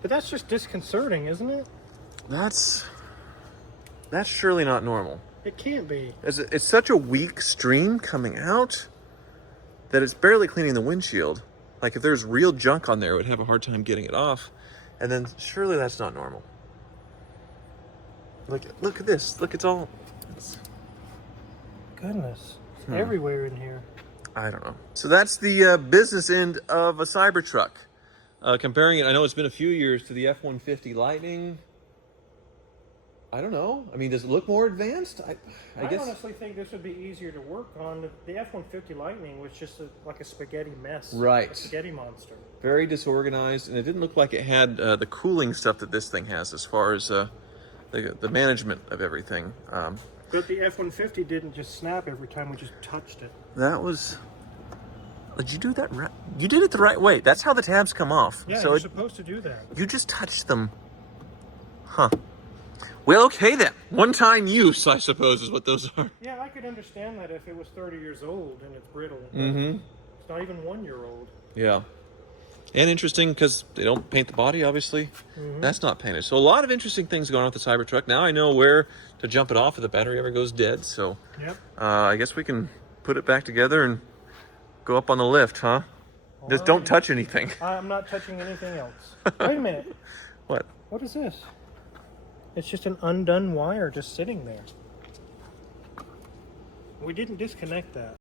But that's just disconcerting, isn't it? That's surely not normal. It can't be. It's such a weak stream coming out that it's barely cleaning the windshield. Like if there's real junk on there, it would have a hard time getting it off. And then surely that's not normal. Look at this. Look, it's Goodness, it's everywhere in here. I don't know. So that's the business end of a Cybertruck. Comparing it, I know it's been a few years, to the F-150 Lightning. I don't know. I mean, does it look more advanced? I guess. Honestly think this would be easier to work on. The F-150 Lightning was just like a spaghetti mess. Right. A spaghetti monster. Very disorganized, and it didn't look like it had the cooling stuff that this thing has as far as the management of everything. But the F-150 didn't just snap every time we just touched it. That was... Did you do that right? You did it the right way. That's how the tabs come off. Yeah, so you're supposed to do that. You just touched them. Huh. Well, okay then. One-time use, I suppose, is what those are. Yeah, I could understand that if it was 30 years old and it's brittle. Mm-hmm. It's not even 1 year old. Yeah. And interesting, because they don't paint the body, obviously. Mm-hmm. That's not painted. So a lot of interesting things going on with the Cybertruck. Now I know where to jump it off if the battery ever goes dead. So yep. I guess we can put it back together and go up on the lift, huh? All Just right. don't touch anything. I'm not touching anything else. Wait a minute. What? What is this? It's just an undone wire just sitting there. We didn't disconnect that.